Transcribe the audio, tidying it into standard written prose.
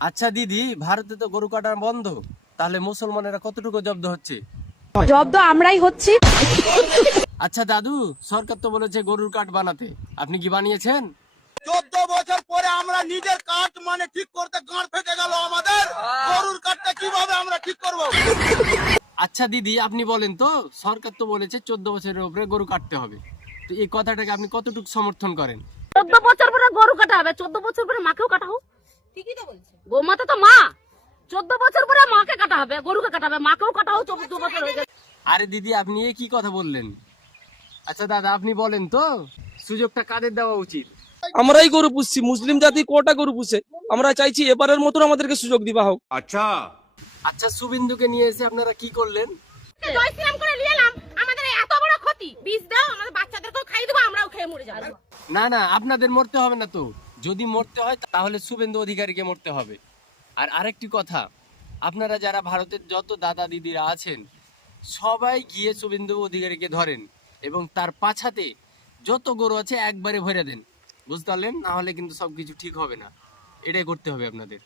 আচ্ছা দিদি, ভারতে তো গরু কাটা বন্ধ, তাহলে মুসলমানেরা কতটুকু জব্দ হচ্ছে? জব্দ আমরাই হচ্ছি। আচ্ছা দাদু, সরকার তো বলেছে গরুর কাঠ বানাতে, আপনি কি বানিয়েছেন? 14 বছর পরে আমরা নিজের কাঠ ঠিক করতে গাঁড় ফেটে গেল আমাদের। গরুর কাঠটা কিভাবে আমরা ঠিক করব? আচ্ছা দিদি, আপনি বলেন তো, সরকার তো বলেছে 14 বছরের উপরে গরু কাটতে হবে, তো এই কথাটাকে আপনি কতটুকু সমর্থন করেন? 14 বছর পরে গরু কাটা হবে, 14 বছর পরে মাকেও কাটা হোক। ঠিকই তো বলছে, গোমাতা তো মা। 14 বছর পরে মাকে কাটা হবে, গরুকে কাটা হবে, মাকেও কাটা হোক। 14 বছর হয়ে গেছে। আরে দিদি, আপনি এ কি কথা বললেন? আচ্ছা দাদা, আপনি বলেন তো, সুযোগটা কাদের দেওয়া উচিত? আমরাই গরু পুষছি, মুসলিম জাতি কোটা গরু পুষে। আমরা চাইছি এবারের মতন আমাদেরকে সুযোগ দিবা হোক। আচ্ছা, শুভেন্দুকে নিয়ে এসে আপনারা কি করলেন? জয় শ্রীরাম করে নিয়ে এলাম, আমাদের এত বড় ক্ষতি। বীজ দাও, আমাদের বাচ্চাদেরকেও খাইয়ে দেবো, আমরাও খেয়ে মরে যাবো। না না, আপনাদের মরতে হবে না তো। যদি মরতে হয় তাহলে শুভেন্দু অধিকারীকে মরতে হবে। আর আরেকটি কথা, আপনারা যারা ভারতের যত দাদা দিদিরা আছেন, সবাই গিয়ে শুভেন্দু অধিকারীকে ধরেন এবং তার পাছাতে যত গরু আছে একবারে ভরে দেন, বুঝতে পারলেন? না হলে কিন্তু সবকিছু ঠিক হবে না। এটাই করতে হবে আপনাদের।